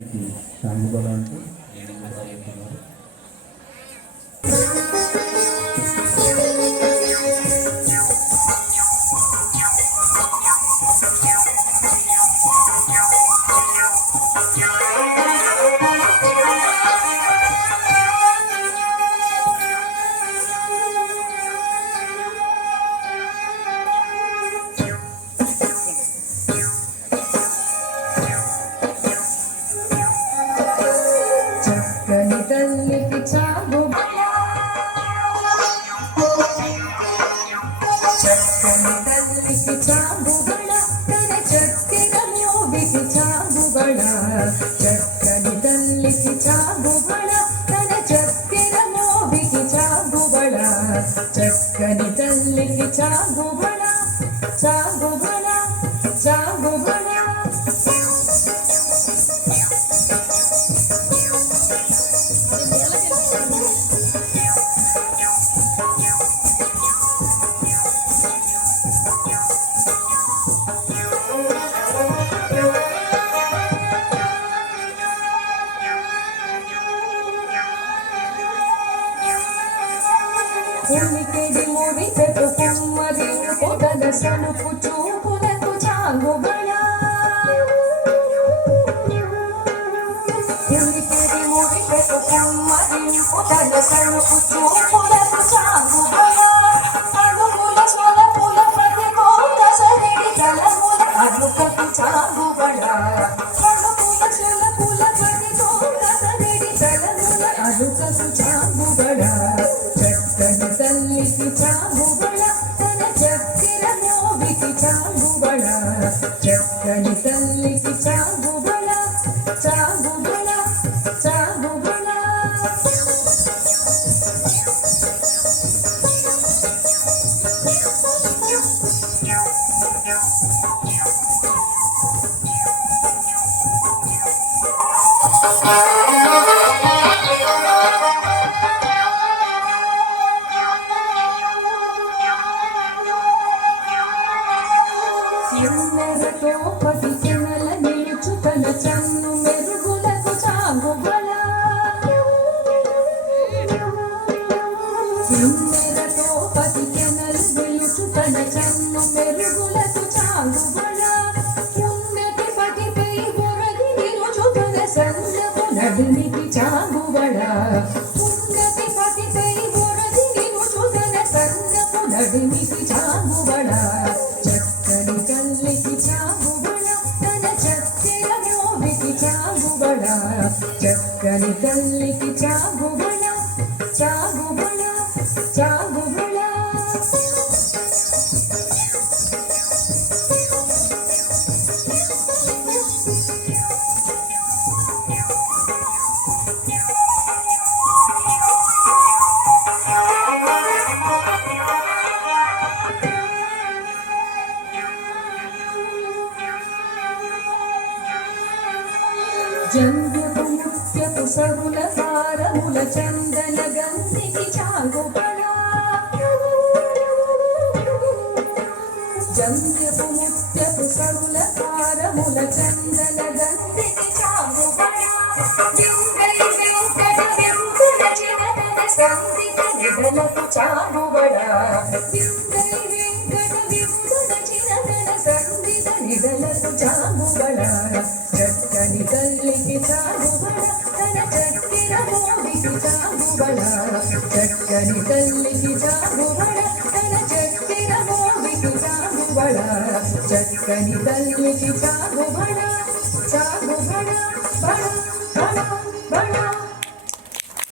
శాంతిగొల అంటే 8 తల్లికి చాగు చక్కని తల్లికి చాగుబళ తన చక్కెర మోవికి చాగుబళ చక్కని తల్లికి చాగుబళ తన చక్కెర మోవికి చాగుబళ చక్కని తల్లికి చాగుబళ చాగుబళ చాగుబళ ఉనికిడి మురిపెపు కుమ్మరి పొగల సలుపు చూపులకు చాగుబళ ఉనికిడి మురిపెపు కుమ్మరి పొగల సలుపు చూపులకు చాగుబళ అడుగుల స్వరపుల ప్రతికోట సరిడి తలముల అడుకకు చాగుబళ అడుగుల స్వరపుల ప్రతికోట సరిడి తలముల అడుకకు చాగుబళ చక్కని తల్లికి చాగుబళ తన చక్కెర మోవికి చాగుబళ చక్కని తల్లికి చాగుబళ చాగుబళ చాగుబళ ఎన్నెరతో పటికెనల నిలుచు తన చన్ను మెరుగులకు చాగుబళ ఎన్నెరతో పటికెనల నిలుచు తన చన్ను మెరుగులకు చాగుబళ ఉన్నతి పటిపై ఒరగి నిలుచు తన సన్నపు నడుమికి చాగుబళ ఉన్నతి పటిపై ఒరగి నిలుచు తన సన్నపు నడుమికి చాగుబళ చక్కని తల్లికి చాగుబళ తన చక్కెర మోవికి చాగుబళ చక్కని తల్లికి చాగుబళ చాగుబళ చాగుబళ జంధ్యపు ముత్యపు సరుల సారముల చందన గంధికి చాగుబళ జంధ్యపు ముత్యపు సరుల సారముల చందన గంధికి చాగుబళ వింగై వెంకట వెంకట చిరతన సంధిక నిడలకు చాగుబళ వింగై వెంకట వెంకట చిరతన సంధిక నిడలకు చాగుబళ చక్కని తల్లికి చాగుబళ తన చక్కెర మోవికి చాగుబళ చక్కని తల్లికి చాగుబళ తన చక్కెర మోవికి చాగుబళ చక్కని తల్లికి చాగుబళ